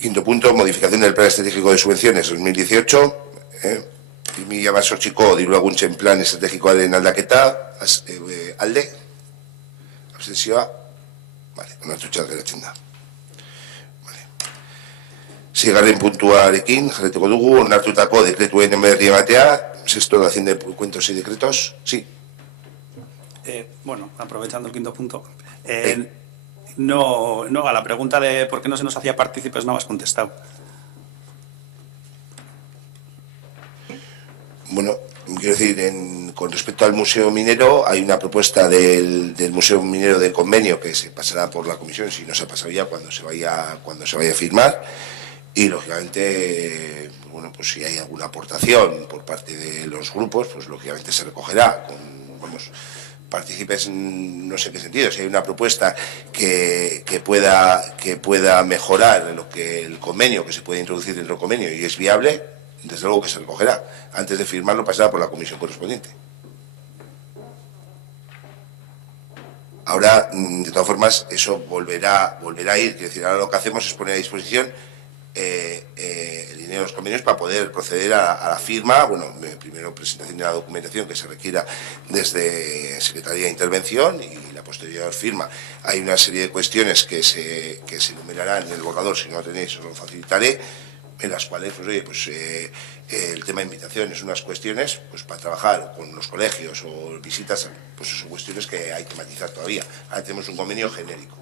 Quinto punto, modificación del Plan Estratégico de Subvenciones 2018. Mila basortziko diru laguntzen plan estrategikoaren aldaketa, alde, abstentzioa, vale, onartutzat geratzen da. Vale. Seigarren puntuarekin, jarretuko dugu, onartutako dekretuen berri ematea, sexto de Hacienda de Cuentos y Decretos, sí. Bueno, aprovechando el quinto punto, no, a la pregunta de por qué no se nos hacía partícipes no has contestado. Bueno, quiero decir, con respecto al Museo Minero, hay una propuesta del Museo Minero de convenio que se pasará por la comisión, si no se ha pasado ya, cuando se vaya a firmar, y lógicamente, bueno, pues si hay alguna aportación por parte de los grupos, pues lógicamente se recogerá. Vamos, partícipes, no sé qué sentido, si hay una propuesta que pueda mejorar el convenio, que se puede introducir dentro del convenio y es viable, desde luego que se recogerá. Antes de firmarlo pasará por la comisión correspondiente. Ahora, de todas formas, eso volverá a ir. Es decir, ahora lo que hacemos es poner a disposición el dinero de los convenios para poder proceder a la firma. Bueno, primero presentación de la documentación que se requiera desde Secretaría de Intervención y la posterior firma. Hay una serie de cuestiones que se enumerarán en el borrador, si no lo tenéis os lo facilitaré, en las cuales, pues oye, pues el tema de invitaciones, unas cuestiones, pues para trabajar con los colegios o visitas, pues son cuestiones que hay que matizar todavía. Ahora tenemos un convenio genérico.